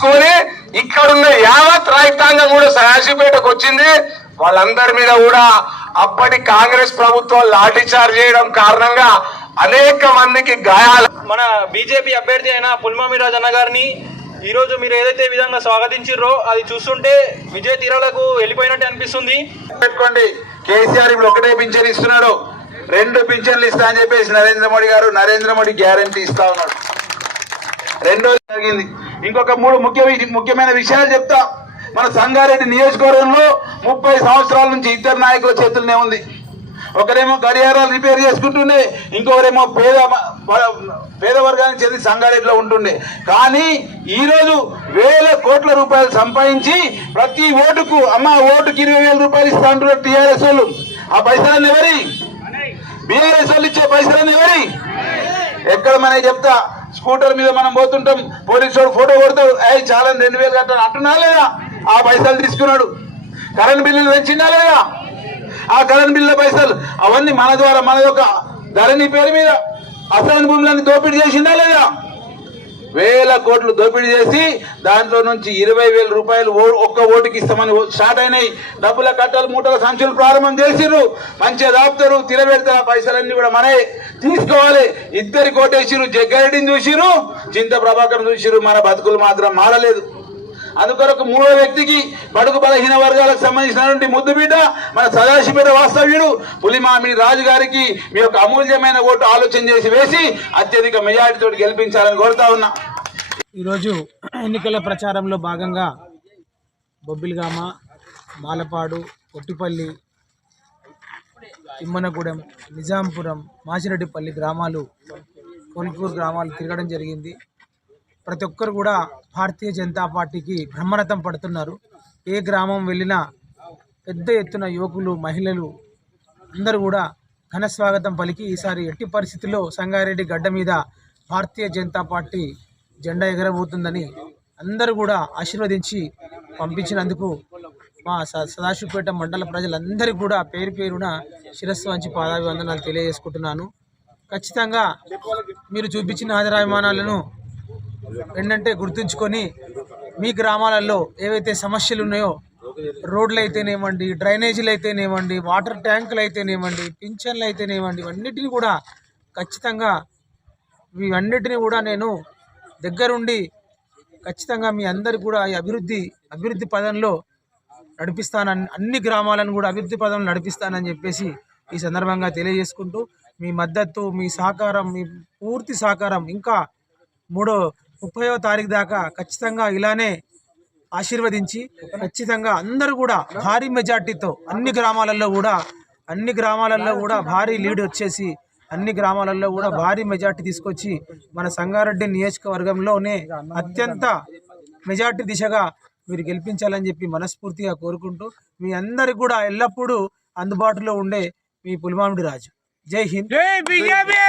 తీసుకొని ఇక్కడున్న యావత్ రైతాంగం కూడా సదాశివపేటకు వచ్చింది. వాళ్ళందరి మీద కూడా అప్పటి కాంగ్రెస్ ప్రభుత్వం లాఠీ చార్జ్ చేయడం కారణంగా అనేక మందికి గాయాలు. మన బీజేపీ అభ్యర్థి అయిన పుల్మామి రాజ్ అన్న గారిని ఈ రోజు మీరు ఏదైతే విధంగా స్వాగతించారో అది చూస్తుంటే విజయ తీరాలకు వెళ్ళిపోయినట్టు అనిపిస్తుంది. పెట్టుకోండి, కేసీఆర్ ఇప్పుడు ఒకటే పింఛన్ ఇస్తున్నాడు, 2 పింఛన్లు ఇస్తా అని చెప్పేసి నరేంద్ర మోడీ గ్యారంటీ ఇస్తా ఉన్నాడు. రెండోది జరిగింది. ఇంకొక 3 ముఖ్యమైన విషయాలు చెప్తా. మన సంగారెడ్డి నియోజకవర్గంలో 30 సంవత్సరాల నుంచి 2 నాయకుల చేతుల్లోనే ఉంది. ఒకరేమో గడియారాలు రిపేర్ చేసుకుంటుండే, ఇంకొకరేమో పేద వర్గానికి చెంది సంగారెడ్డిలో ఉంటుండే. కానీ ఈరోజు వేల కోట్ల రూపాయలు సంపాదించి ప్రతి ఓటుకు ఓటుకి 20,000 రూపాయలు ఇస్తా అంటున్నారు టీఆర్ఎస్ వాళ్ళు. ఆ పైసలన్నీ ఎవరి? బీఆర్ఎస్ వాళ్ళు ఇచ్చే పైసలన్నీ ఎవరి? ఎక్కడ మనకి చెప్తా, స్కూటర్ మీద మనం పోతుంటాం, పోలీసు వాడు ఫోటో కొడతాడు, చాలా 2,000 కట్టాను అంటున్నా లేదా? ఆ పైసలు తీసుకున్నాడు. కరెంట్ బిల్లులు పెంచిందా లేదా? ఆ కరెంట్ బిల్లుల పైసలు అవన్నీ మన ద్వారా మన యొక్క ధరణి పేరు మీద అసలు భూములన్నీ దోపిడీ చేసిందా లేదా? వేల కోట్లు దోపిడీ చేసి దాంట్లో నుంచి 20,000 రూపాయలు ఒక్క ఓటుకి ఇస్తామని స్టార్ట్ అయినాయి. డబ్బుల కట్టాలు మూటల సంచులు ప్రారంభం చేసిర్రు. మంచిగా దాపుతారు, తిరబెడతారు. ఆ పైసలన్నీ కూడా మనమే తీసుకోవాలి. 2 కోటేసిరు, జగ్గారెడ్డిని చూసిరు, చింత ప్రభాకర్ చూసిరు. మన బతుకులు మాత్రం మారలేదు. అందుకొరకు 3వ వ్యక్తికి బడుగు బలహీన వర్గాలకు సంబంధించినటువంటి ముద్దు బిడ్డ మన సదాశివపేట వాస్తవ్యుడు పులిమామి రాజు గారికి మీ యొక్క అమూల్యమైన ఓటు ఆలోచన చేసి వేసి అత్యధిక మెజారిటీతో గెలిపించాలని కోరుతా ఉన్నా. ఈరోజు ఎన్నికల ప్రచారంలో భాగంగా బొబ్బిలిగామ, మాలపాడు, కొట్టిపల్లి, తిమ్మనగూడెం, నిజాంపురం, మాచిరెడ్డిపల్లి గ్రామాలు, కొల్కూరు గ్రామాలు తిరగడం జరిగింది. ప్రతి ఒక్కరు కూడా భారతీయ జనతా పార్టీకి బ్రహ్మరథం పడుతున్నారు. ఏ గ్రామం వెళ్ళినా పెద్ద ఎత్తున యువకులు, మహిళలు అందరూ కూడా ఘన స్వాగతం పలికి ఈసారి ఎట్టి పరిస్థితుల్లో సంగారెడ్డి గడ్డ మీద భారతీయ జనతా పార్టీ జెండా ఎగరబోతుందని అందరూ కూడా ఆశీర్వదించి పంపించినందుకు మా సదాశివపేట మండల ప్రజలందరికీ కూడా పేరు పేరున శిరస్సు వంచి పాదాభివందనాలు తెలియజేసుకుంటున్నాను. ఖచ్చితంగా మీరు చూపించిన ఆదరాభిమానాలను ఏంటంటే గుర్తుంచుకొని మీ గ్రామాలలో ఏవైతే సమస్యలు ఉన్నాయో, రోడ్లు అయితేనేమండి, డ్రైనేజీలు అయితేనేమండి, వాటర్ ట్యాంకులు అయితేనేమండి, పింఛన్లు అయితేనేమండి, ఇవన్నిటిని కూడా ఖచ్చితంగా ఇవన్నిటిని కూడా నేను దగ్గరుండి ఖచ్చితంగా మీ అందరు కూడా ఈ అభివృద్ధి పదంలో నడిపిస్తానని, అన్ని గ్రామాలను కూడా అభివృద్ధి పదంలో నడిపిస్తానని చెప్పేసి ఈ సందర్భంగా తెలియజేసుకుంటూ మీ మద్దతు, మీ సహకారం, మీ పూర్తి సహకారం ఇంకా 30వ తారీఖు దాకా ఖచ్చితంగా ఇలానే ఆశీర్వదించి ఖచ్చితంగా అందరూ కూడా భారీ మెజార్టీతో అన్ని గ్రామాలలో కూడా భారీ లీడ్ వచ్చేసి అన్ని గ్రామాలలో కూడా భారీ మెజార్టీ తీసుకొచ్చి మన సంగారెడ్డి నియోజకవర్గంలోనే అత్యంత మెజార్టీ దిశగా మీరు గెలిపించాలని చెప్పి మనస్ఫూర్తిగా కోరుకుంటూ మీ అందరికి కూడా ఎల్లప్పుడూ అందుబాటులో ఉండే మీ పులిమామిడి రాజు. జై హింద్, జై బీజేపీ,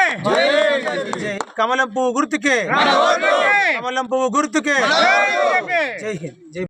జై కమలం పువ్వు గుర్తుకే, కమలం పువ్వు గుర్తుకే, జై హింద్, జై